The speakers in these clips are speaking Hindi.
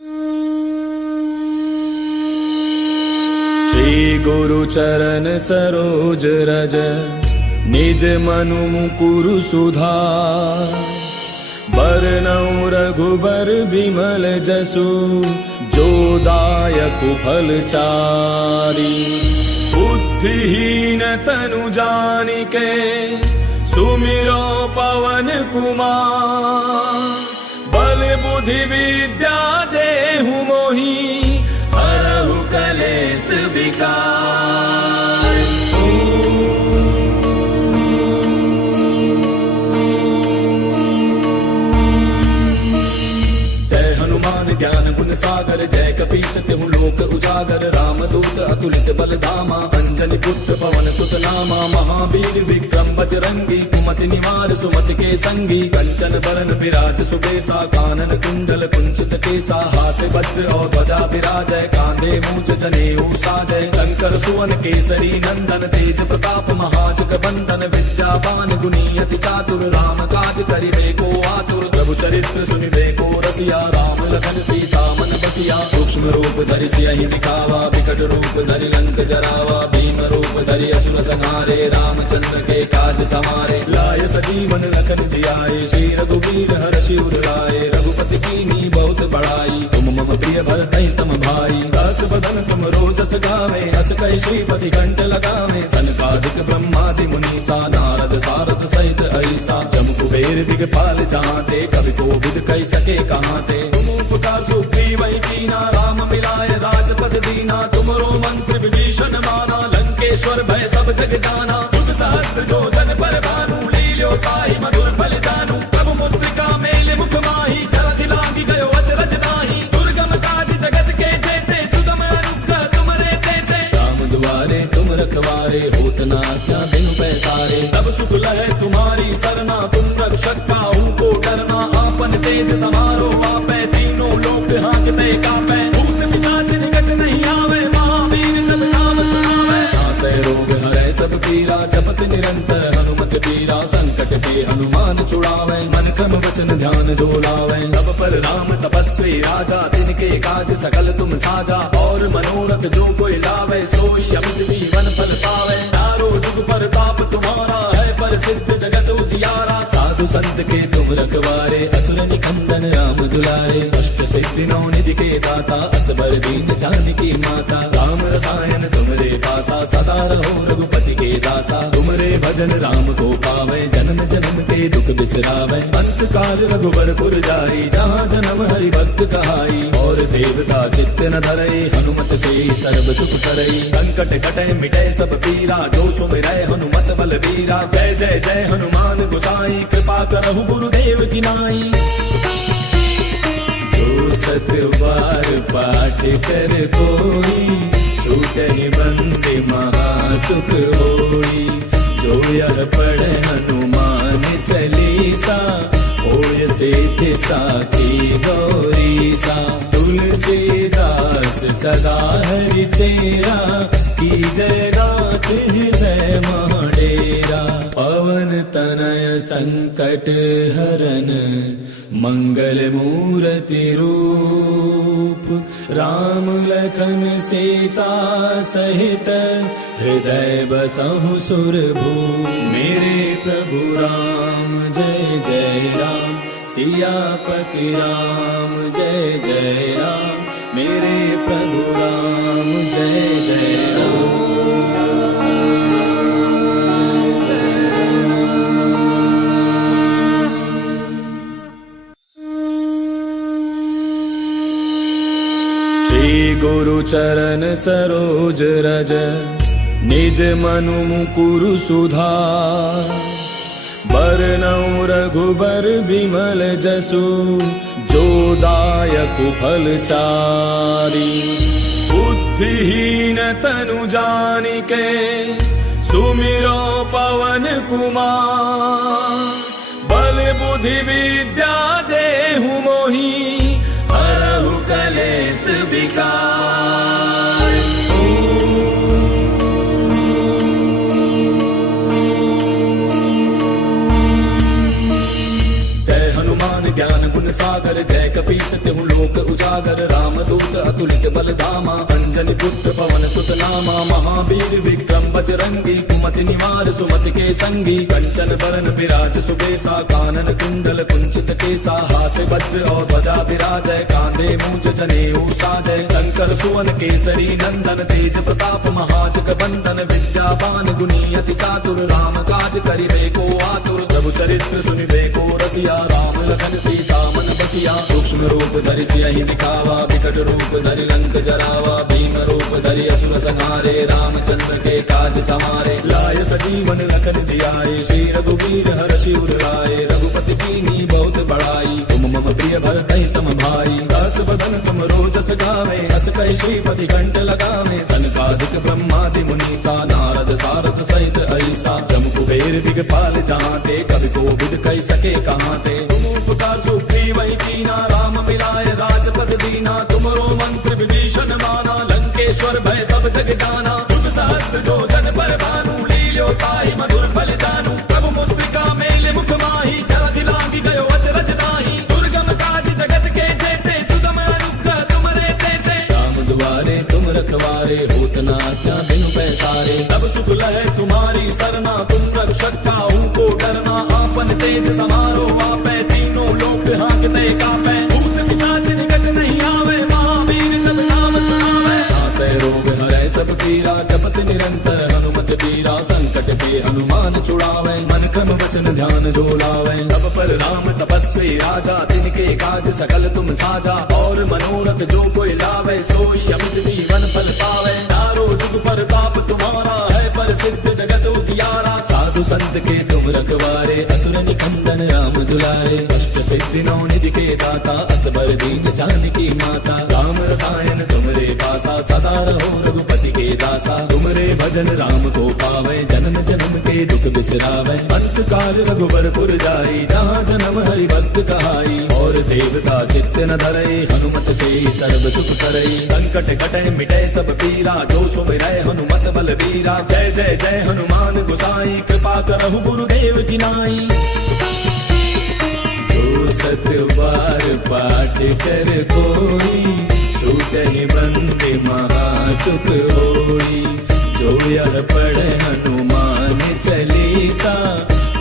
श्री गुरु चरण सरोज रज निज मनु मुकुरु सुधार। बरनउँ रघुबर बिमल जसु जो दायक फलचारी। बुद्धिहीन तनु जानिके सुमिरो पवन कुमार। बल बुद्धि विद्या देहु मोहि हरहु कलेस विकार। ज्ञान गुण सागर जय कपीस तिहु लोक उजागर। रामदूत अतुलित बल धामा अंजनी पुत्र पवन सुत नामा। महावीर विक्रम बजरंगी कुमति निवार सुमति के संगी। कंचन बरन विराज सुबेसा कानन कुंडल कुंचित केसा। हाथ वज्र और ध्वजा विराजय कांधे मूंज जनेऊ साजय। शंकर सुवन केसरी नंदन तेज प्रताप महाजग बंदन। विद्यावान गुणी अति चातुर राम काज करिबे को आतुर। प्रभु चरित्र सुनिबे को रसिया राम लखन सीता मन बसिया। सूक्ष्म रूप धरि सियहि दिखावा विकट रूप धरि लंक जरावा। भीम रूप धरि असुर संहारे रामचंद्र के काज समारे। लाय सजीवन लखन जियाए श्री रघुवीर हर्षि उर लाए। रघुपति कीन्ही बहुत बड़ाई तुम मम प्रिय भरतहि सम भाई। दास बदन तुम रोजस गावे अस कहि श्रीपति कंठ लगावे। सनकादिक ब्रह्मादि मुनीसा नारद सारद सहित अहिसा। जम कुबेर दिगपाल जहाते कवि कोविद कहि सके कहाते। उपकार सुग्रीव कीना राम मिलाए राजपद दीना। तुमरो मंत्र विभीषण माना लंकेश्वर भय सब जग जाना। युग सहस्त्र जो जन पर भानु लील्यो ताहि मधुर फल जानू। प्रभु मुद्रिका मेले मुख माहि जलधि लांघि गयो अचरज नाही। दुर्गम काज जगत के जेते सुगम अनुग्रह तुमरे तेते। राम दुआरे तुम रखवारे होत न आज्ञा बिनु पैसारे। तब सुख लहै तुम्हारी सरना तुम रक्षक काहू को डरना। आपन तेज समारो आपै तीनों लोक हांकते कांपै। भूत पिशाच निकट नहीं आवे महावीर जब नाम सुनावे। नासै रोग हरै सब पीरा जपत निरंतर हनुमत पीरा। संकट के हनुमान छुड़ावे मन क्रम वचन ध्यान जो लावे। तब पर राम तपस्वी राजा तिनके काज सकल तुम साजा। और मनोरथ जो कोई लावे सोई अमित जीवन फल पावे। चारों जुग पर ताप तुम्हारा है प्रसिद्ध जगत उजियारा। साधु संत के तुम रखवारे असुर निकंदन राम दुलारे। अष्ट सिद्धि नौ निधि के दाता असबर दीन जानकी माता। राम रसायन तुमरे पासा सदा रहो रघुपति के दासा। तुमरे भजन राम को पावे जन्म जन्म के दुख बिसरावे। अंत काल रघुबर पुर जाई जहाँ जन्म हरि भक्त कहाई। और देवता चित्त न धरई हनुमत से सर्व सुख करई। संकट कटे मिटे सब पीरा जो सुमिरै हनुमत बल बीरा। जय जय जय हनुमान गोसाई कृपा करहु गुरुदेव की नाई। जो सत बार पाठ कर कोई छूटहि बंदे महासुख होई। जो यह पढ़े हनुमान चालीसा होय सिद्धि साखी गौरीसा। तुलसीदास सदा हरि तेरा की जय नाथ हृदय महडेरा। पवन तनय संकट हरन मंगल मूर्ति रूप। राम लखन सीता सहित हृदय बसहु सुरभूप। मेरे प्रभु राम जय जय राम सियापति राम जय जय राम। मेरे प्रभु राम जय जय राम। गुरु चरण सरोज रज निज मनु मुकुरु सुधार। बरनउँ रघुबर बिमल जसु जो दायक फलचारी। बुद्धिहीन तनु जानिके सुमिरो पवन कुमार। बल बुद्धि विद्या देहु मोहि हरहु कलेस विकार। जय हनुमान ज्ञान गुण सागर जय कपीस तिहु लोक उजागर। उजागर रामदूत अतुलित बल धामा अंजनी पुत्र पवन सुत नामा महावीर विक्रम बजरंगी कुमति निवार सुमति के संगी कंचन बरन विराज सुबेसा कानन कुंडल कुंचित केसा हाथ वज्र और ध्वजा विराजय कांधे मूंज जनेऊ साजय शंकर सुवन केसरी नंदन तेज प्रताप महाजग बंदन विद्यावान गुणी अति चातुर राम काज करिबे को आतुर प्रभु चरित्र सुनिबे को रसिया राम लखन सीता मन बसिया सूक्ष्म रूप धरि सियहि दिखावा विकट रूप धरि लंक जरावा भीम रूप धरि असुर संहारे रामचंद्र के काज समारे लाय सजीवन लखन जियाए श्री रघुवीर हर्षि उर लाए रघुपति कीन्ही बहुत बड़ाई तुम मम प्रिय भरतहि सम भाई दास बदन तुम रोजस गावे अस कहि श्रीपति कंठ लगावे सनकादिक ब्रह्मादि मुनीसा नारद सारद सहित ऐसा जम कुबेर दिगपाल जहांते कवि कोविद कहि सके कहांते तुम उपकार सुग्रीवहि कीना राम मिलाय राजपद दीना तुमरो मंत्र विभीषण माना लंकेश्वर भय सब जग जाना जुग सहस्त्र जो जन पर भानु लील्यो ताहि मधुर फल जानू प्रभु मुद्रिका मेल मुख माहि जलधि लांघि गयो अचरज नाहि दुर्गम काज जगत के जेते सुगम अनुग्रह तुमरे तेते राम दुआरे तुम रखवारे होत न आज्ञा बिनु पैसारे तब सुख लहै तुम्हारी सरना तुम रक्षक काहू को डरना आपन तेज समारो आपै तीनों लोक हाँकते कापै भूत पिशाच निकट नहीं आवे महावीर जब नाम सुनावे नासै रोग हरै सब पीरा जपत निरंतर हनुमत बीरा संकट के हनुमान छुड़ावे मन क्रम वचन ध्यान जो लावे तब पर राम तपस्वी राजा तिनके काज सकल तुम साजा और मनोरथ जो कोई लावे सोई अमित जीवन फल पावे चारों जुग प्रताप तुम्हारा है प्रसिद्ध जगत उजियारा साधु संत के तुम रखवारे असुर निकंदन राम दुलारे अष्ट सिद्धि नौ निधि के दाता असबर दीन जानकी माता राम रसायन तुमरे पासा सदा रहो रघुपति के दासा तुमरे भजन राम को पावे जन्म जन्म के दुख बिसरावे अंत काल रघुबर पुर जाई जहाँ जन्म हरि भक्त कहाई और देवता चित्त न धरे हनुमत से सर्व सुख करे संकट कटे मिटे सब पीरा जो सुमिरै हनुमत बल बीरा जय जय जय हनुमान गोसाई कृपा करहु गुरुदेव की नाई जो सत बार पाठ कर कोई छूटहि बंद महासुख होई जो यह पढ़े हनुमान चालीसा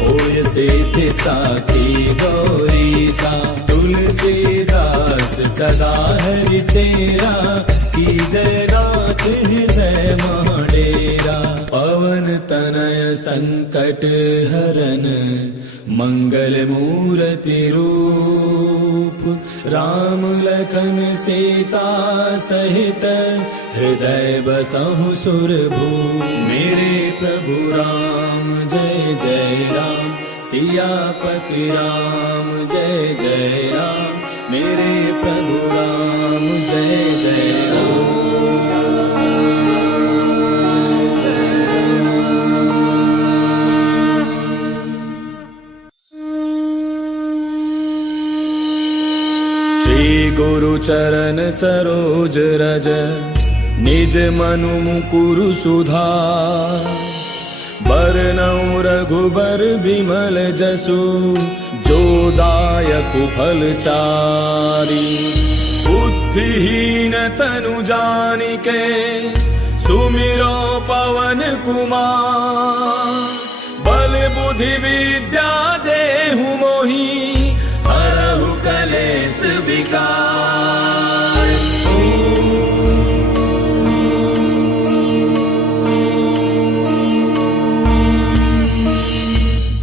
होय सिद्धि साखी गौरीसा तुलसीदास सदा हरि तेरा की जय नाथ हृदय महाडेरा पवन तनय संकट हरन मंगल मूर्ति रूप राम लखन सीता सहित हृदय बसहु सुरभूप मेरे प्रभु राम जय जय राम सियापति राम जय जय राम मेरे प्रभु राम जय जय राम गुरु चरण सरोज रज निज मनु मुकुरु सुधार बरनउँ रघुबर बिमल जसु जो दायक फल चारि बुद्धिहीन तनु जानिके सुमिरो पवन कुमार बल बुद्धि विद्या देहु मोहि हरहु कलेश विकार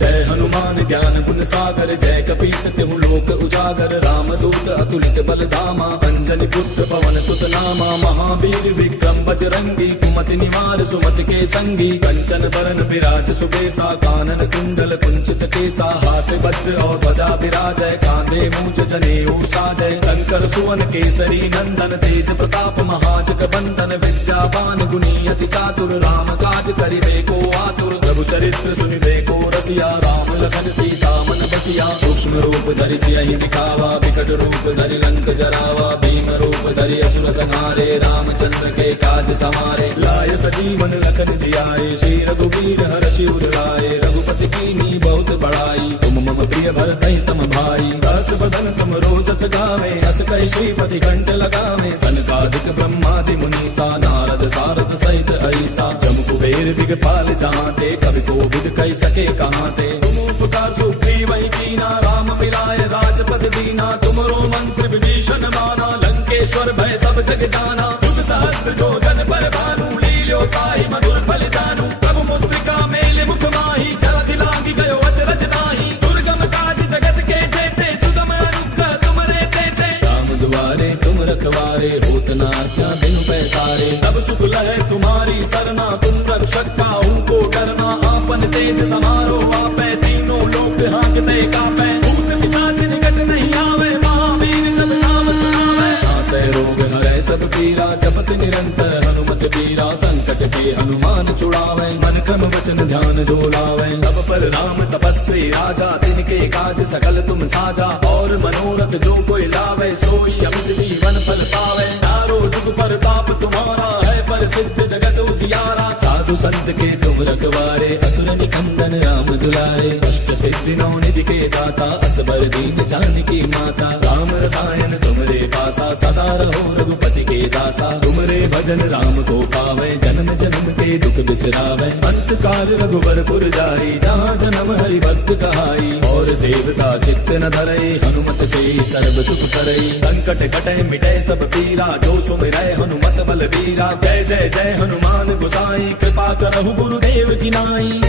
जय हनुमान ज्ञान गुण सागर जय कपीस तिहु लोक उजागर रामदूत अतुलित बल धामा अंजनी पुत्र पवन सुत नामा महावीर विक्रम बजरंगी कुमति निवार सुमति के संगी कंचन बरन विराज सुबेसा कानन कुंडल कुंचित केसा हाथ वज्र और ध्वजा विराजय कांधे मूंज जनेऊ साजय शंकर सुवन केसरी नंदन तेज प्रताप महाजग बंदन विद्यावान गुणी अति चातुर राम काज करिबे को आतुर प्रभु चरित्र सुनिबे को रसिया राम लखन सीता मन बसिया सूक्ष्म रूप धरि सियहि दिखावा विकट रूप धरि लंक जरावा भीम रूप धरि धरि असुर संहारे, रामचंद्र के काज समारे। लाय सजीवन लखन जियाए, श्री रघुवीर हर्षि उर लाए। रघुपति कीन्ही बहुत बड़ाई, तुम मम प्रिय भरतहि सम भाई। दस बदन तुम रोजस गावे, अस कहि श्रीपति कंठ लगावे। सनकादिक ब्रह्मादि मुनीसा, नारद सारद सहित ऐसा। जम कुबेर दिगपाल जहाँते, कवि कोविद कहि सके कहाँते। तुम उपकार सुग्रीव कीना, राम मिलाय राजपद दीना। तुमरो मंत्र विभीषण माना, लंकेश्वर भय सब जग जाना। युग सहस्त्र जो जन पर भानु, लील्यो ताहि मधुर फल जानू। प्रभु मुद्रिका मेल मुख माहि, जलधि लांघि गयो अचरज नाहि। दुर्गम काज जगत के जेते, सुगम अनुग्रह तुमरे तेते। राम दुआरे तुम रखवारे, होत न आज्ञा बिनु पैसारे। तब सुख लहै तुम्हारी सरना, तुम रक्षक काहू को डरना। आपन तेज समारो आपै, तीनों लोक हांकते कापै। भूत पिशाच निकट नहीं आवे, महावीर जब नाम सुनावे। नासै रोग हरै सब पीरा, जपत निरंतर हनुमत बीरा। संकट के हनुमान छुड़ावे, मन क्रम वचन ध्यान जो लावे। तब पर राम तपस्वी राजा, तिनके काज सकल तुम साजा। और मनोरथ जो कोई लावे, सोई अमित जीवन फल पावे। चारों जुग परताप तुम्हारा है, प्रसिद्ध जगत उजियारा। साधु संत के तुम रखवारे, असुर निकंदन राम दुलारे। अष्ट सिद्धि नौ निधि के दाता, असबर दीन जानकी माता। राम रसायन तुमरे पासा, सदा रहो रघुपति के दासा। तुमरे भजन राम को पावे, जन्म जन्म के दुख बिसरावे। अंत काल रघुबर पुर जाई, जहाँ जन्म हरि भक्त कहाई। और देवता चित्त न धरई, हनुमत से सर्व सुख करई। संकट कटै मिटै सब पीरा, जो सुमिरै हनुमत बल बीरा। जय जय जय हनुमान गोसाई, कृपा करहु गुरुदेव की नाई।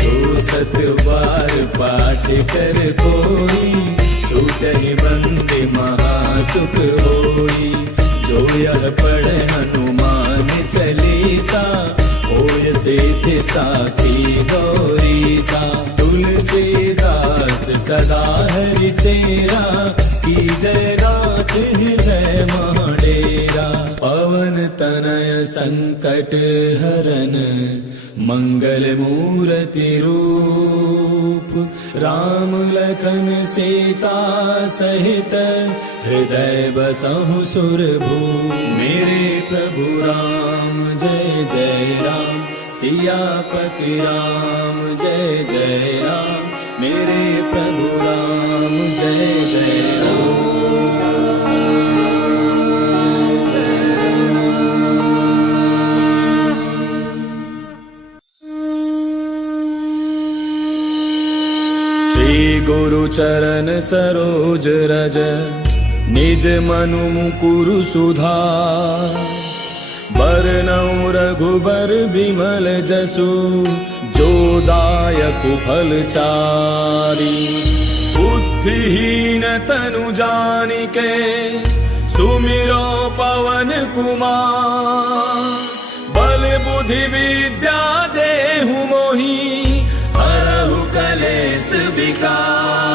जो सत बार पाठ कर कोई, छूटहि बंदे महासुख होई। जो यह पढ़े हनुमान चालीसा, होय सिद्धि साखी गौरीसा। तुलसीदास सदा हरि तेरा, की जय नाथ हृदय डेरा। पवन तनय संकट हरन, मंगल मूर्ति रूप। राम लखन सीता सहित, हृदय बसहु सुरभूप। मेरे प्रभु राम जय जय राम, सियापति राम जय जय राम। मेरे प्रभु राम जय जय राम। गुरु चरण सरोज रज, निज मनु मुकुरु सुधार। बरनउँ रघुबर बिमल जसु, जो दायक फल चारि। बुद्धिहीन तनु जानिके, सुमिरो पवन कुमार। बल बुद्धि विद्या देहु मोहि, हरहु कलेश विकार।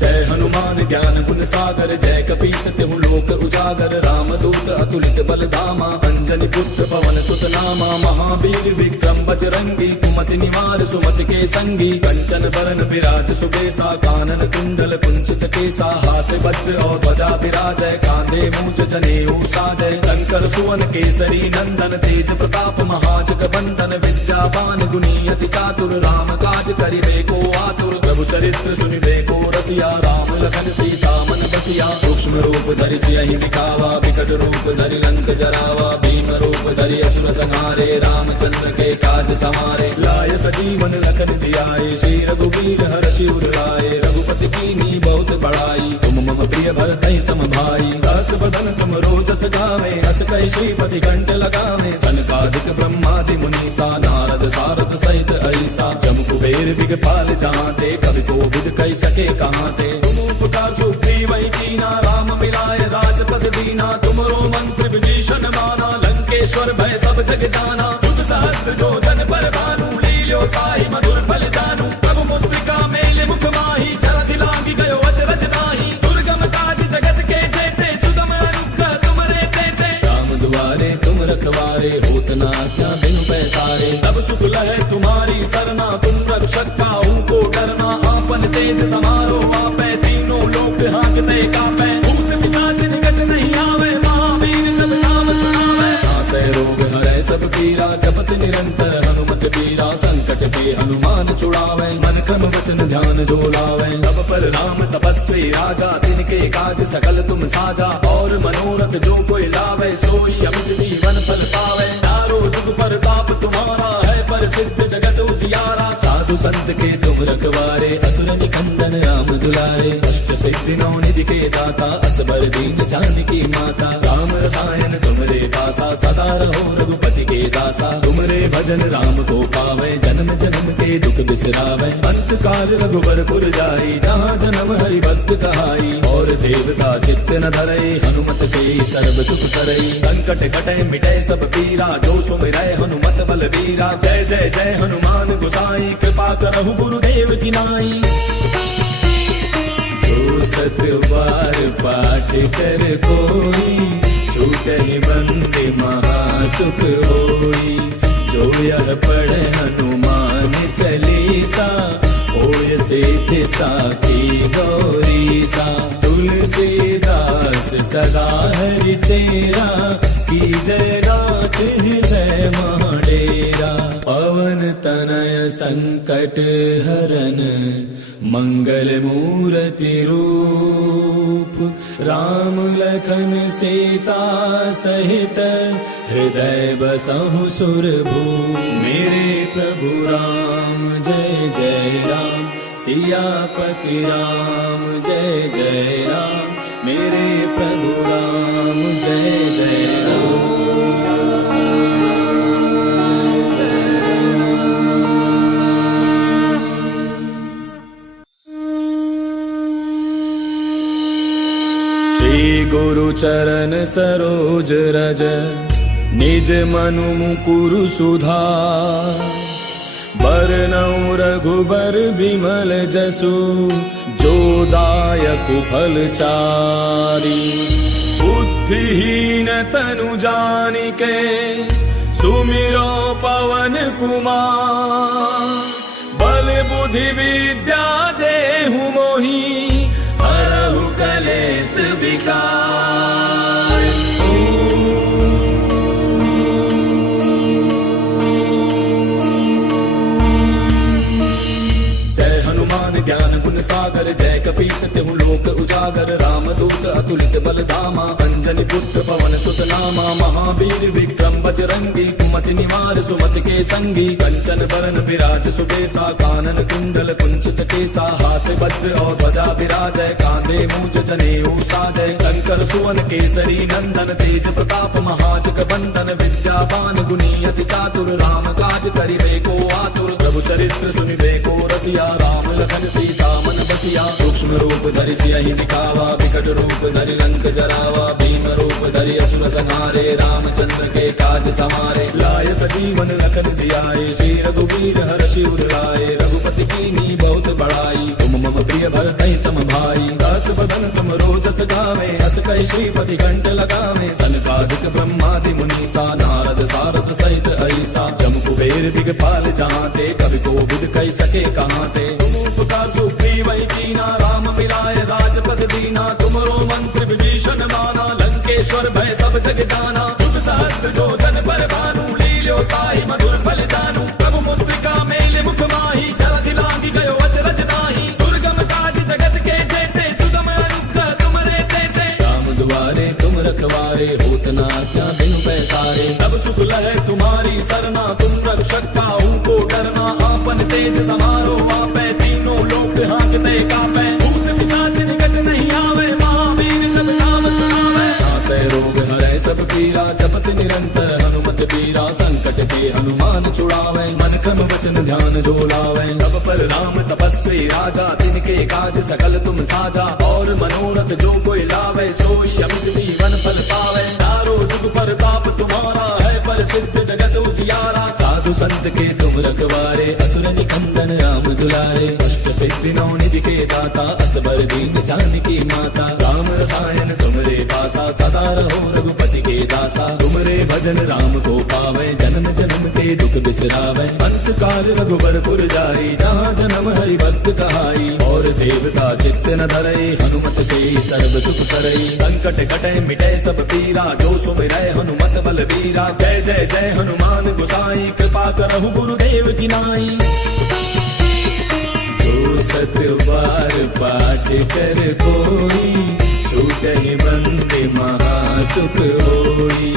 जय हनुमान ज्ञान गुण सागर, जय कपीस तिहु लोक उजागर। रामदूत अतुलित बल धामा, अंजनी पुत्र पवन सुत नामा। महावीर विक्रम बजरंगी, कुमति निवार सुमति के संगी। कंचन बरन विराज सुबेसा, कानन कुंडल कुंचित केसा। हाथ वज्र और ध्वजा विराजय, कांधे मूंज जनेऊ साजय। शंकर सुवन केसरी नंदन, तेज प्रताप महाजग बंदन। विद्यावान गुणी अति चातुर, राम काज करिबे को आतुर। प्रभु चरित्र सुनिबे को रसिया, राम लखन सीता मन बसिया। सूक्ष्म रूप धरि सियहि दिखावा, विकट रूप धरि लंक जरावा। भीम रूप धरि असुर संहारे, रामचंद्र के काज समारे। लाय सजीवन लखन जियाए, श्री रघुवीर हर्षि उर लाए। रघुपति कीन्ही बहुत बड़ाई, तुम मम प्रिय भरतहि सम भाई। दस बदन तुम रोजस गावे, अस कहि श्रीपति कंठ लगावे। सनकादिक ब्रह्मादि मुनीसा, नारद सारद सहित ऐसा। जम कुबेर दिगपाल जहाँते, कवि कोविद कहि सके कहाँते। तुम उपकार सुग्रीव कीना, राम मिलाय राजपद दीना। तुमरो मंत्र विभीषण माना, लंकेश्वर भय सब जग जाना। युग सहस्त्र जो जन पर भानु, लील्यो ताहि मधुर फल जानू। प्रभु मुद्रिका मेल मुख माहि, जलधि लांघि गयो अचरज नाहि। दुर्गम काज जगत के जेते, सुगम अनुग्रह तुमरे तेते। राम दुआरे तुम रखवारे, होत न आज्ञा बिनु पैसारे। तब तब सुख लहे तुम्हारी सरना, तुम रक्षक काहू को डरना। आपन तेज समारो आपे, तीनों लोक हाँकते कापे। भूत पिशाच निकट नहीं आवे, महावीर जब नाम सुनावे। नासै रोग हरै सब पीरा, जपत निरंतर हनुमत पीरा। संकट पे हनुमान छुड़ावे, मन क्रम वचन ध्यान जो लावे। तब पर राम तपस्वी राजा, तिनके काज सकल तुम साजा। और मनोरथ जो कोई लावे, सोई अमित जीवन फल पावे। चारों जुग परताप तुम्हारा है, प्रसिद्ध जगत उजियारा। साधु संत के तुम रखवारे, असुर निकंदन राम दुलारे। अष्ट सिद्धि नौ निधि के दाता, असबर दीन जानकी माता। राम रसायन तुमरे पासा, सदा रहो रघुपति के दासा। तुमरे भजन राम को पावे, जन्म जन्म के दुख बिसरावे। अंत काल रघुबर पुर जाई, जहाँ जन्म हरि भक्त कहाई। और देवता चित्त न धरई, हनुमत से सर्व सुख करई। संकट कटे मिटे सब पीरा, जो सुमिरै हनुमत बल बीरा। जय जय जय हनुमान गोसाई, कृपा करहु गुरुदेव की नाई। जो सत बार पाठ कर कोई, छूटहि बंदी महासुख होई। जो यह पढ़े हनुमान चालीसा, होय सिद्धि साखी गौरीसा। तुलसीदास सदा हरि तेरा, की जय नाथ हृदय महाडेरा। पवन तनय संकट हरन, मंगल मूर्ति रूप। राम लखन सीता सहित, हृदय बसहु सुरभूप। मेरे प्रभु राम जय जय राम, सियापति राम जय जय राम। मेरे प्रभु राम जय जय राम। गुरु चरण सरोज रज, निज मनु मुकुरु सुधार। बरनउँ रघुबर बिमल जसु, जो दायक फल चारि। बुद्धिहीन तनु जानिके, सुमिरो पवन कुमार। बल बुद्धि विद्या देहु मोहि, हरहु कलेश विकार। जय हनुमान ज्ञान गुण सागर, जय कपीस तिहु लोक उजागर। रामदूत अतुलित बल धामा, अंजनी पुत्र पवन सुत नामा। महावीर विक्रम बजरंगी, कुमति निवार सुमति के संगी। कंचन बरन विराज सुबेसा, कानन कुंडल कुंचित केसा। हाथ वज्र और ध्वजा विराजय, कांधे मूज जनेऊ साजय। शंकर सुवन केसरी नंदन, तेज प्रताप महाजग बंदन। विद्यावान गुणी अति चातुर, राम काज करिबे को आतुर। प्रभु चरित्र सुनिबे को रसिया, राम लखन सीता मन बसिया। सूक्ष्म रूप धरि सियहि दिखावा, विकट रूप धरि लंक जरावा। भीम रूप धरि असुर संहारे, रामचंद्र के काज समारे। लाय सजीवन लखन जियाए, श्री रघुवीर हर्षि उर लाए। रघुपति कीन्ही बहुत बड़ाई, तुम मम प्रिय भरतहि सम भाई। दास बदन तुम रोजस गावे, अस कहि श्रीपति कंठ लगावे। सनकादिक ब्रह्मादि मुनीसा, नारद सारद सहित ऐसा। जम कुबेर दिगपाल जहांते, कवि कोविद कहि सके कहांते। तुम उपकार सुग्रीवहि कीना, राम मिलाए राजपद दीना। तुमरो मंत्र विभीषण माना, लंकेश्वर भय सब जग जाना। युग सहस्त्र जो जन पर भानु, लील्यो ताहि मधुर फल जानू। प्रभु मुद्रिका मेलि मुख माहि, जलधि लांघि गयो अचरज नाहि। दुर्गम काज जगत के जेते, सुगम अनुग्रह तुमरे तेते। राम दुआरे तुम रखवारे, होत न आज्ञा बिनु पैसारे। तब सुख लहे तुम्हारी सरना, तुम रक्षक काहू को डरना। आपन तेज समारो आपे, तीनों लोक हाँकते कापे। भूत पिशाच निकट नहीं आवे, महावीर जब नाम सुनावे। नासै रोग हरै सब पीरा, जपत निरंतर हनुमत पीरा। संकट के हनुमान छुड़ावे, मन क्रम वचन ध्यान जो लावे। तब पर राम तपस्वी राजा, तिनके काज सकल तुम साजा। और मनोरथ जो कोई लावे, सोई अमित जीवन फल पावे। चारों जुग परताप तुम्हारा है, प्रसिद्ध जगत उजियारा। साधु संत के तुम रखवारे, असुर निकंदन राम दुलारे। अष्ट सिद्धि नौ निधि के दाता, असबर दीन जानकी माता। राम रसायन तुमरे पासा, सदा रहो रघुपति के दासा। तुमरे भजन राम को पावे, जन्म जन्म के दुख बिसरावे। अंत काल रघुबरपुर जाई, जहाँ जन्म हरि भक्त कहाई। और देवता चित्त न धरई, हनुमत से सर्व सुख करई। संकट कटे मिटे सब पीरा, जो सुमिरै हनुमत बलबीरा। जय जय जय हनुमान गोसाई, कृपा करहु गुरुदेव की नाई। जो सत बार पाठ कर कोई, छूटहि बंदे महासुख होई।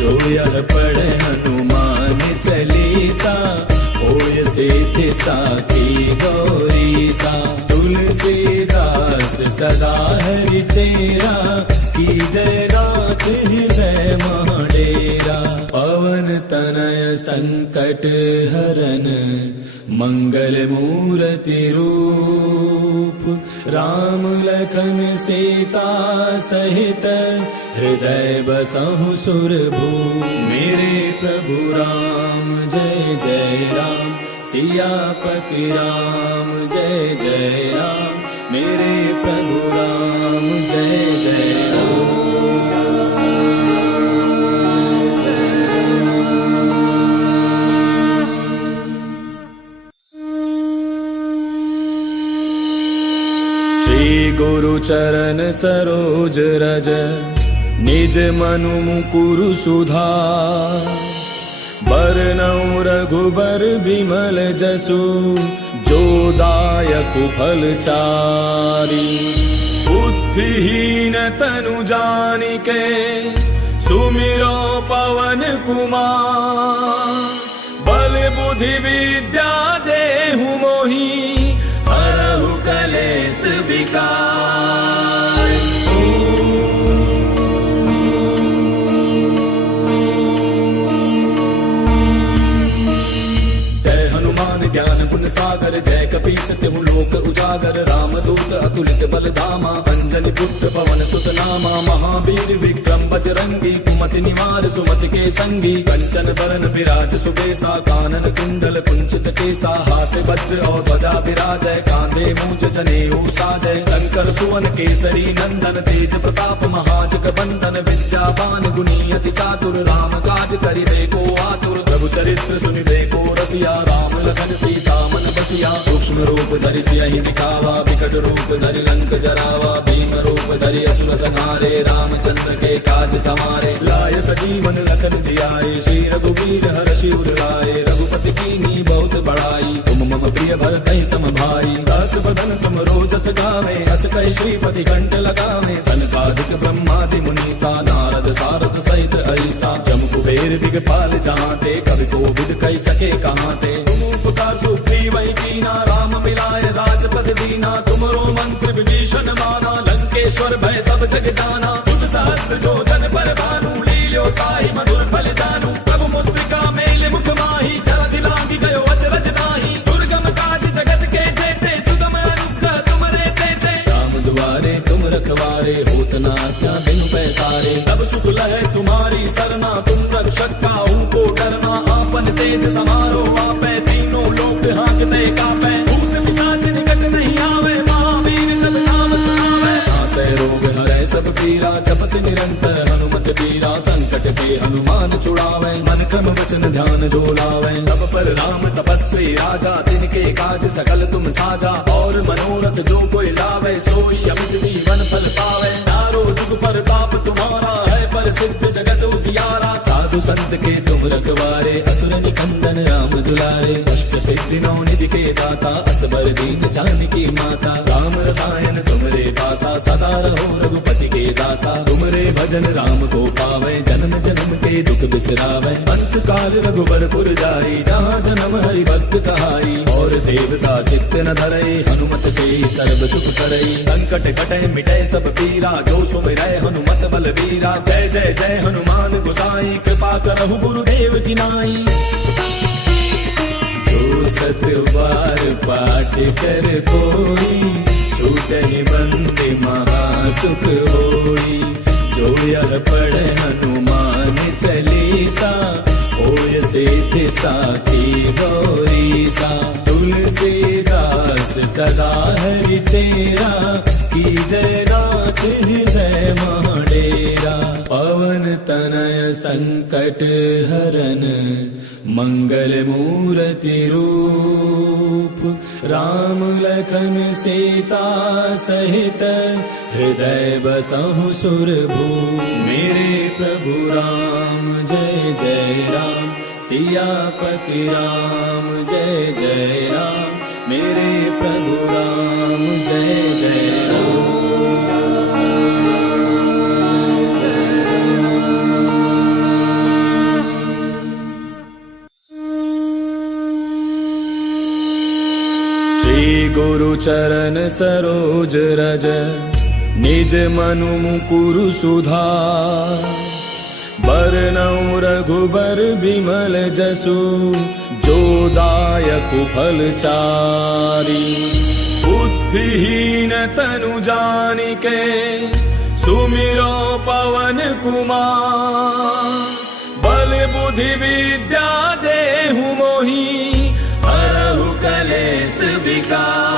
जो यह पढ़े हनुमान चालीसा, होय सिद्धि साखी गौरीसा। तुलसीदास सदा हरि तेरा, की जय नाथ हृदय महाडेरा। पवन तनय संकट हरन, मंगल मूर्ति रूप। राम लखन सीता सहित, हृदय बसहु सुरभूप। मेरे प्रभु राम जय जय राम, सियापति राम जय जय राम। मेरे प्रभु राम जय जय राम। गुरु चरण सरोज रज, निज मनु मुकुरु सुधार। बरनउँ रघुबर बिमल जसु, जो दायक फल चारि। बुद्धिहीन तनु जानिके, सुमिरो पवन कुमार। बल बुद्धि विद्या देहु मोहि, हरहु कलेश विकार। जय हनुमान ज्ञान गुण सागर, जय कपीस तिहु लोक उजागर। रामदूत अतुलित बल धामा, अंजनी पुत्र पवन सुत नामा। महावीर विक्रम बजरंगी, कुमति निवार सुमति के संगी। कंचन बरन विराज सुबेसा, कानन कुंडल कुंचित केसा। हाथ वज्र और ध्वजा विराजय, कांधे मूंज जनेऊ साजय। शंकर सुवन केसरी नंदन, तेज प्रताप महाजग बंदन। विद्यावान गुणी अति चातुर, राम काज करिबे को आतुर। प्रभु चरित्र सुनिबे को रसिया, राम लखन सीता मन बसिया। सूक्ष्म रूप धरि सियहि दिखावा, विकट रूप धरि लंक जरावा। भीम रूप धरि असुर संहारे, रामचंद्र के काज समारे। लाय सजीवन लखन जियाए, श्री रघुवीर हर्षि उर लाए। रघुपति कीन्ही बहुत बड़ाई, तुम मम प्रिय भरतहि सम भाई। दास बदन तुम रोजस गावे, अस कहि श्रीपति कंठ लगावे। सनकादिक ब्रह्मादि मुनीसा, नारद सारद सहित ऐसा। जम कुबेर दिगपाल जहाँते, कवि कोविद कहि सके कहाँते। तुम उपकार सुग्रीव कीना, राम मिलाय राजपद दीना। तुमरो मंत्र विभीषण माना, लंकेश्वर भय सब जग जाना। तुम सहस्त्र जो जन पर भानु, लील्यो ताहि मधुर फल जानू। प्रभु मुद्रिका मेल मुख माहि, जलधि लांघि गयो अचरज नाहि। दुर्गम काज जगत के जेते, सुगम अनुग्रह तुमरे तेते। राम दुआरे तुम रखवारे, होत न आज्ञा बिनु पैसारे। तब सुख लहै तुम्हारी सरना, तुम रक्षक काहू को डरना। आपन तेज समारो आपै, तीनों लोक हांकते कापै। भूत पिशाच निकट नहीं आवे, महावीर जब नाम सुनावे। नासै रोग हरै सब पीरा, जपत निरंतर हनुमत बीरा। संकट के हनुमान छुड़ावे, मन क्रम वचन ध्यान जो लावे। तब पर राम तपस्वी राजा, तिनके काज सकल तुम साजा। और मनोरथ जो कोई लावे, सोई अमित जीवन फल पावे। चारों जुग पर ताप तुम्हारा है, प्रसिद्ध जगत उजियारा। साधु संत के तुम रखवारे, असुर निकंदन राम दुलारे। अष्ट सिद्धि नौ निधि के दाता, असबर दीन जानकी माता। राम रसायन तुमरे पासा, सदा रहो रघुपति के दासा। तुमरे भजन राम को पावे, जन्म जन्म के दुख बिसरावे। अंत काल रघुबरपुर जाई, जहाँ जन्म हरि भक्त कहाई। और देवता चित्त न धरई, हनुमत से सर्व सुख करई। संकट कटे मिटे सब पीरा, जो सुमिरै हनुमत बलबीरा। जय जय जय हनुमान गोसाई, कृपा करहु गुरुदेव की नाई। जो सत बार पाठ कर कोई, छूटहि बंदे महासुख होई। जो यह पढ़े हनुमान चालीसा, होय सिद्धि साखी गौरीसा। तुलसीदास सदा हरि तेरा, की जय नाथ हृदय महाडेरा। पवन तनय संकट हरन मंगल मूर्ति रूप राम लखन सीता सहित हृदय बसहु सुरभूप। मेरे प्रभु राम जय जय राम सियापति राम जय जय राम। मेरे प्रभु राम जय जय राम। गुरु चरण सरोज रज निज मनु मुकुरु सुधार। बरनउँ रघुबर बिमल जसु जो दायक फल चारि। बुद्धिहीन तनु जानिके सुमिरो पवन कुमार। बल बुद्धि विद्या देहु मोहि हरहु कलेश विकार।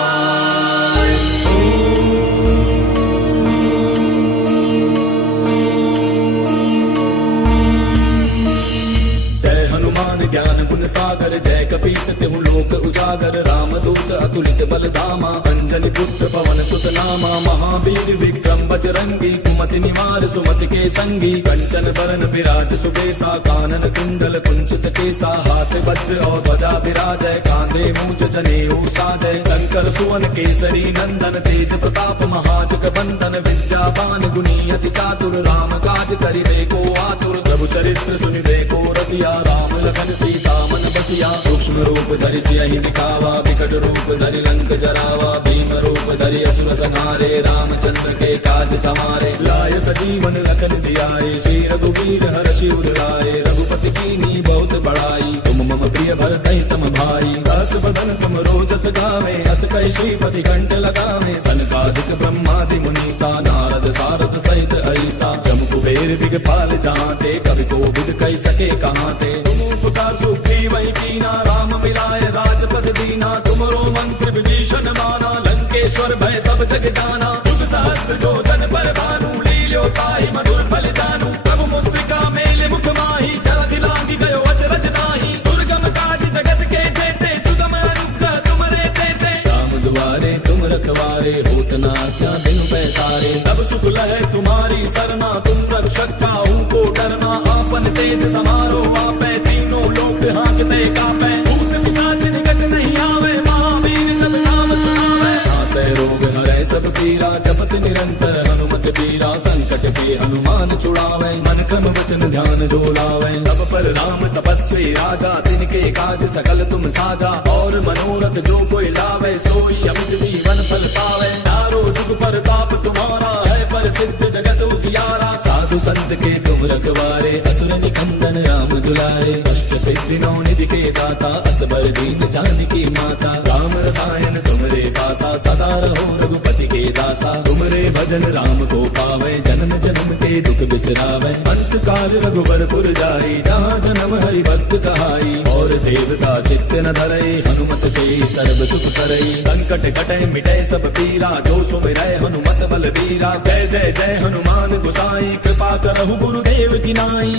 जय हनुमान ज्ञान गुण सागर जय कपीस तिहु लोक उजागर। रामदूत अतुलित बल धामा अंजनी पुत्र पवन सुत नामा। महावीर विक्रम बजरंगी कुमति निवार सुमति के संगी। कंचन बरन विराज सुबेसा कानन कुंडल कुंचित केसा। हाथ वज्र और ध्वजा विराजय कांधे मूंज जनेऊ साजय। शंकर सुवन केसरी नंदन तेज प्रताप महाजग बंदन। विद्यावान गुणी अति चातुर राम काज करिबे को आतुर। प्रभु चरित्र सुनिबे को रसिया राम लखन सीता मन बसिया। सूक्ष्म रूप धरि सियहि दिखावा विकट रूप धरि लंक जरावा। भीम रूप धरि असुर संहारे रामचंद्र के काज समारे। लाय सजीवन लखन जियाए श्री रघुवीर हर्षि उर लाए। रघुपति कीन्ही बहुत बड़ाई तुम मम प्रिय भरतहि सम भाई। दास बदन तुम रोजस गावे अस कहि श्रीपति कंठ लगावे। सनकादिक ब्रह्मादि मुनीसा नारद सारद सहित ऐसा। जम कुबेर दिगपाल जहांते कवि कोविद कहि सके कहाते। तुम उपकार सुग्रीव कीना राम मिलाए राजपद दीना। तुमरो मंत्र विभीषण माना लंकेश्वर भय सब जग जाना। युग सहस्त्र जो जन पर भानु लील्यो ताहि मधुर फल जानू। प्रभु मुद्रिका मेल मुख माहि जलधि लांघि गयो अचरज नाहि। दुर्गम काज जगत के जेते सुगम अनुग्रह तुमरे तेते। राम दुआरे तुम रखवारे होत न क्या बिनु पैसारे। तब सुख लहै तुम्हारी सरना तुम रक्षक काहू को डरना। आपन तेज समारो आपै तीनों लोक हांकते कापै। भूत पिशाच निकट नहीं आवे महावीर जब नाम सुनावे। नासै रोग हरै सब पीरा जपत निरंतर हनुमत पीरा। संकट के हनुमान छुड़ावे मन क्रम वचन ध्यान जो लावे। तब पर राम तपस्वी राजा तिनके काज सकल तुम साजा। और मनोरथ जो कोई लावे सोई अमित जीवन फल पावे। चारों जुग पर ताप तुम्हारा है प्रसिद्ध जगत उजियारा। साधु संत के तुम रखवारे असुर निकंदन राम दुलारे। अष्ट सिद्धि नौ निधि के दाता असबर दीन जानकी माता। राम रसायन तुमरे पासा सदा रहो रघुपति के दासा। तुमरे भजन राम को पावे जन्म जन्म के दुख बिसरावे। अंत काल रघुबरपुर जाई जहाँ जन्म हरि भक्त कहाई। और देवता चित्त न धरई हनुमत से सर्व सुख करई। संकट कटै मिटै सब पीरा जो सुमिरै हनुमत बल बीरा। जय जय जय हनुमान गोसाई कृपा करहु गुरुदेव की नाई।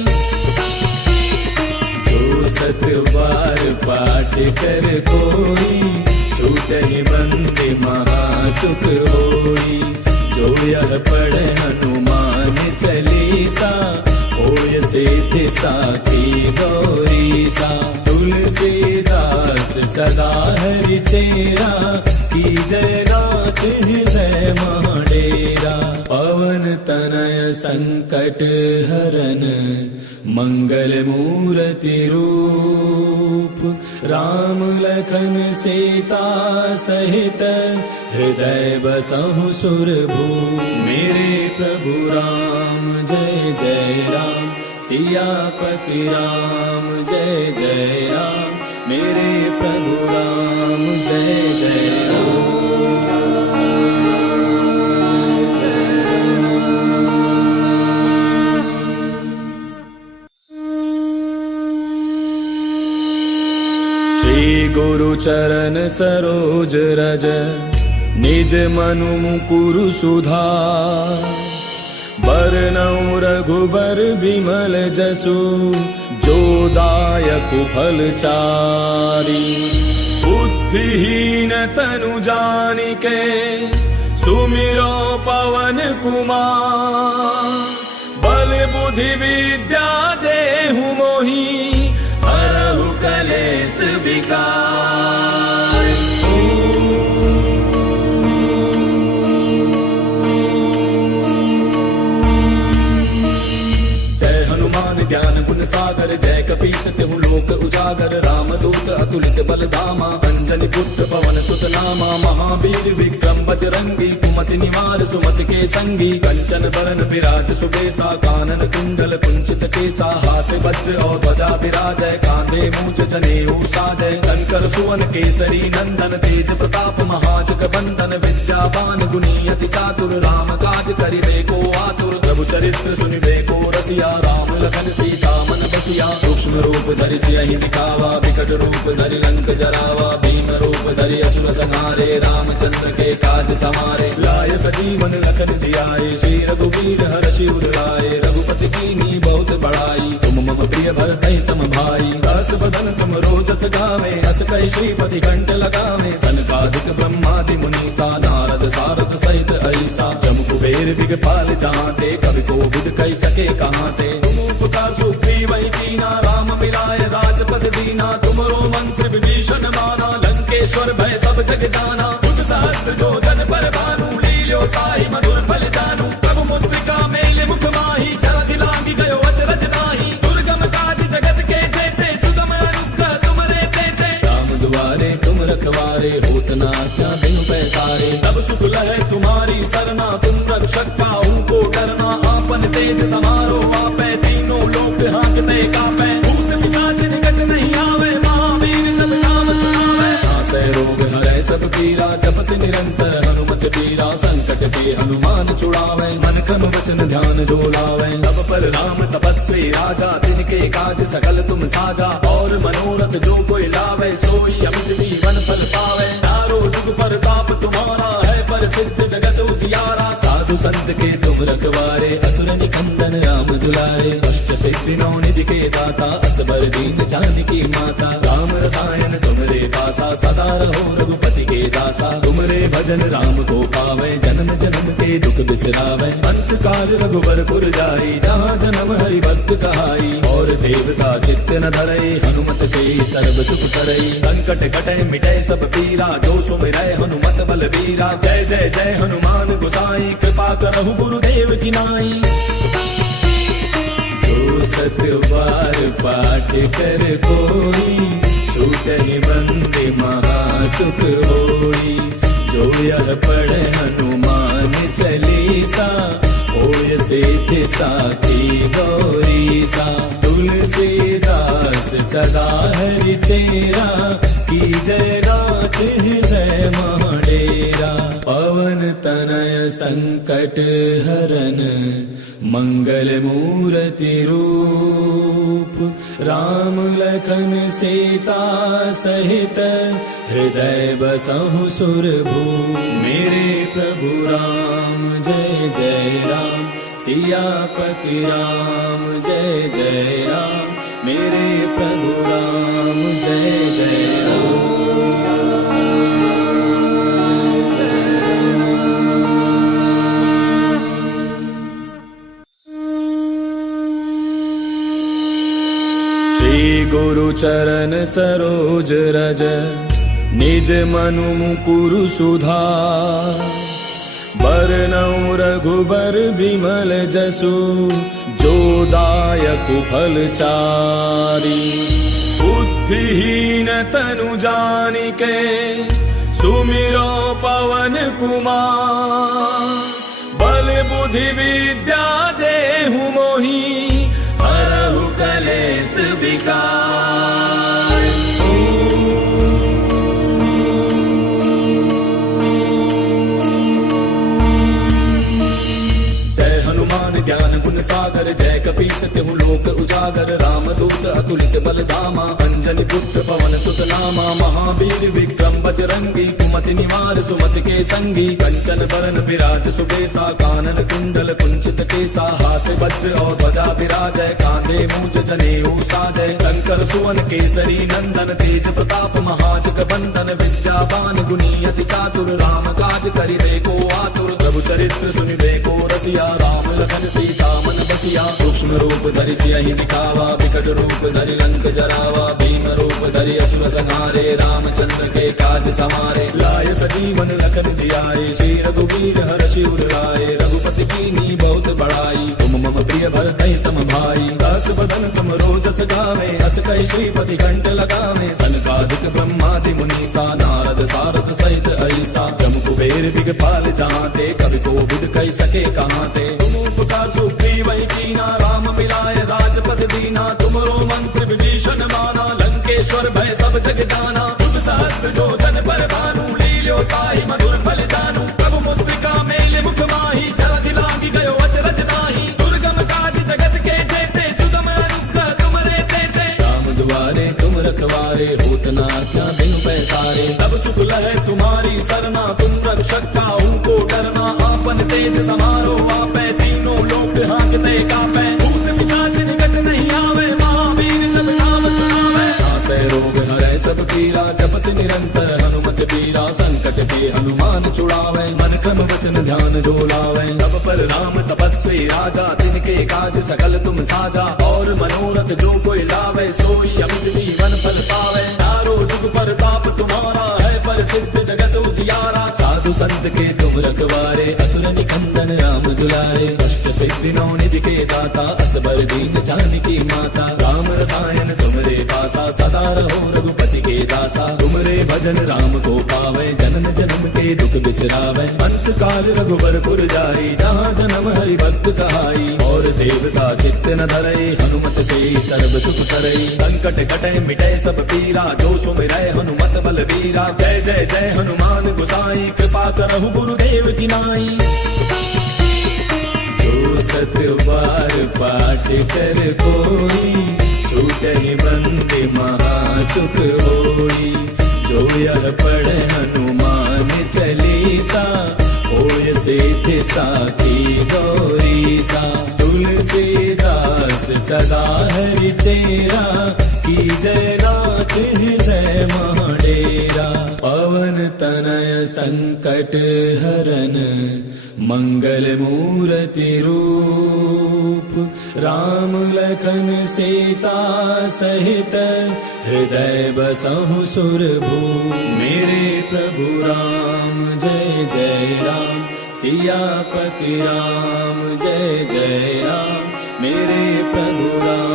जो सत बार पाठ कर कोई छूटहि बंदे महासुख होई। जो यह पढ़े हनुमान चालीसा होय सिद्धि साखी गौरीसा। तुलसीदास सदा हरि चेरा की जय नाथ हृदय महाडेरा। पवन तनय संकट हरन मंगल मूर्ति रूप राम लखन सीता सहित हृदय बसहु सुरभूप। मेरे प्रभु राम जय जय राम सियापति राम जय जय राम। मेरे प्रभु राम जय जय राम। गुरु चरण सरोज रज निज मनु मुकुरु सुधार। बरनउँ रघुबर बिमल जसु, जो दायकु फल चारि। बुद्धिहीन तनु जानिके, सुमिरो पवन कुमार। बल बुद्धि विद्या देहु मोहि, हरहु कलेस विकार। जय हनुमान ज्ञान गुण सागर, जय कपीस तिहु लोक उजागर। रामदूत अतुलित बल धामा, अंजनी पुत्र पवन सुत नामा। महावीर विक्रम बजरंगी, कुमति निवार सुमति के संगी। कंचन बरन विराज सुबेसा, कानन कुंडल कुंचित केसा। हाथ वज्र और ध्वजा विराजय, कांधे मूंज जनेऊ साजय। शंकर सुवन केसरी नंदन, तेज प्रताप महाजग बंदन। विद्यावान गुणी अति चातुर, राम काज करिबे को आतुर। प्रभु चरित्र सुनिबे को रसिया, राम लखन सीता मन बसिया। सूक्ष्म रूप धरि सियहि दिखावा, विकट रूप धरि लंक जरावा। भीम रूप धरि असुर संहारे, रामचंद्र के काज समारे। लाय सजीवन लखन जियाए, श्री रघुवीर हर्षि उर लाए। रघुपति कीन्ही बहुत बड़ाई, तुम मम प्रिय भरतहि सम भाई। दस बदन तुम रोजस गावे, अस कहि श्रीपति कंठ लगावे। सनकादिक ब्रह्मादि मुनीसा, नारद सारद सहित ऐसा। जम कुबेर दिगपाल जहांते, कवि कोविद कहि सके कहांते। तुम उपकार सुग्रीवहि कीना, राम मिलाय राजपद दीना। तुमरो मंत्र विभीषण माना, लंकेश्वर भय सब जग जाना। जुग सहस्त्र जो जन पर भानु, लील्यो ताहि मधुर फल जानू। प्रभु मुद्रिका मेलि मुख माहि, जलधि लांघि गयो अचरज नाहि। दुर्गम काज जगत के जेते, सुगम अनुग्रह तुमरे तेते। राम दुआरे तुम रखवारे, होत न आज्ञा बिनु पैसारे। तब सुख लहै तुम्हारी सरना, तुम रक्षक काहू को डरना। आपन तेज समारो आपै, तीनों लोक हांकते कापै। भूत पिशाच निकट नहीं आवे, महावीर जब नाम सुनावे। नासै रोग हरै सब पीरा, जपत निरंतर हनुमत बीरा। संकट के हनुमान छुड़ावे, मन क्रम वचन ध्यान जो लावे। तब पर राम तपस्वी राजा, तिनके काज सकल तुम साजा। और मनोरथ जो कोई लावे, सोई अमित जीवन फल पावे। चारों जुग परताप तुम्हारा है, प्रसिद्ध जगत उजियारा। साधु संत के तुम रखवारे, असुर निकंदन राम दुलारे। अष्ट सिद्धि नौ निधि के दाता, असबर दीन जानकी माता। राम रसायन तुमरे पासा, सदा रहो रघुपति के दासा। तुमरे भजन राम को पावे, जन्म जन्म के दुख बिसरावे। अंत काल रघुबर पुर जाई, जहाँ जन्म हरि भक्त कहाई। और देवता चित्त न धरई, हनुमत से सर्व सुख करई। संकट कटै मिटै सब पीरा, जो सुमिरै हनुमत बल बीरा। जय जय जय हनुमान गोसाई, कृपा करहु गुरुदेव की नाई। जो सत बार पाठ कर कोई, छूटहि बंदे महासुख होई। जो यह पढ़े हनुमान चालीसा, होय सिद्धि साखी गौरीसा। तुलसीदास सदा हरि तेरा, की जय नाथ हृदय महडेरा। पवन तनय संकट हरन, मंगल मूर्ति रूप। राम लखन सीता सहित, हृदय बसहु सुरभूप। मेरे प्रभु राम जय जय राम, सियापति राम जय जय राम। मेरे प्रभु राम जय जय राम। गुरु चरण सरोज रज, निज मनु मुकुरु सुधार। बरनउँ रघुबर बिमल जसु, जो दायकु फल चारि। बुद्धिहीन तनु जानिके, सुमिरो पवन कुमार। बल बुद्धि विद्या देहु मोहि, हरहु कलेस विकार। जय हनुमान ज्ञान गुण सागर, जय कपीस तिहु लोक उजागर रामदूत अतुलित बल धामा अंजनी पुत्र पवन सुत नामा महावीर विक्रम बजरंगी कुमति निवार सुमति के संगी कंचन बरन विराज सुबेसा कानन कुंडल कुंचित केसा हाथ वज्र और ध्वजा विराजय कांधे मूज जनेऊ साजय शंकर सुवन केसरी नंदन तेज प्रताप महाजग बंदन विद्यावान गुणी अति चातुर राम काज करिबे को आतुर प्रभु चरित्र सुनिबे को रसिया राम लखन सीता मन बसिया सूक्ष्म रूप धरि सियहि दिखावा विकट रूप धरि लंक जरावा भीम रूप धरि असुर संहारे रामचंद्र के काज समारे लाय सजीवन लखन जियाए श्री रघुवीर हर्षि उर लाए रघुपति कीन्ही बहुत बड़ाई तुम मम प्रिय भरतहि सम भाई दास बदन तुम रोजस गावे अस कहि श्रीपति कंठ लगावे सनकादिक ब्रह्मादि मुनीसा नारद सारद सहित ऐसा जम कुबेर दिगपाल जहांते कवि कोविद कहि सके कहांते तुम उपकार सुग्रीव ही कीना राम मिलाए राजपद दीना तुमरो मंत्र विभीषण माना लंकेश्वर भय सब जग जाना तुम सहस्त्र जो जन पर भानु लील्यो ताहि मधुर फल जानू प्रभु मुद्रिका मेले मुख माही जलधि लागी गयो अचरज नाही दुर्गम काज जगत के जेते सुगम अनुग्रह तुमरे तेते राम दुआरे तुम रखवारे होत न आज्ञा बिनु पैसारे तब सुख लहै तुम्हारी सरना तुम रक्षक काहू को डरना आपन तेज समारो आपै तीनों लोक हांकते कापै भूत पिशाच निकट नहीं आवे महावीर जब नाम सुनावे नासै रोग हरै सब पीरा जपत निरंतर हनुमत बीरा संकट के हनुमान छुड़ावे मन क्रम वचन ध्यान जो लावे तब पर राम तपस्वी राजा तिनके काज सकल तुम साजा और मनोरथ जो कोई लावे सोई अमित जीवन फल पावे चारों जुग पर ताप तुम्हारा है प्रसिद्ध जगत उजियारा साधु संत के तुम रखवारे असुर निकंदन राम दुलारे अष्ट सिद्धि नौ निधि के दाता असबर दीन जानकी माता राम रसायन तुमरे पासा सदा रहो रघुपति के दासा तुमरे भजन राम को पावे जन्म जन्म के दुख बिसरावे अंत काल रघुबर पुर जाई जहाँ जन्म हरि भक्त कहाई और देवता चित्त न धरई हनुमत से सर्व सुख करई संकट कटे मिटे सब पीरा जो सुमिरै हनुमत बल वीरा जय जय जय हनुमान गोसाई कृपा करहु गुरुदेव की नाई जो सत बार पाठ कर कोई छूटहि बंदे महासुख होई जो यह पढ़े हनुमान चालीसा होय सिद्धि साखी गौरीसा तुलसीदास सदा हरि तेरा की जय नाथ हृदय महाडेरा पवन तनय संकट हरन मंगल मूर्ति रूप राम लखन सीता सहित हृदय बसहु सुरभूप मेरे प्रभु राम जय जय राम सियापति राम जय जय राम मेरे प्रभु राम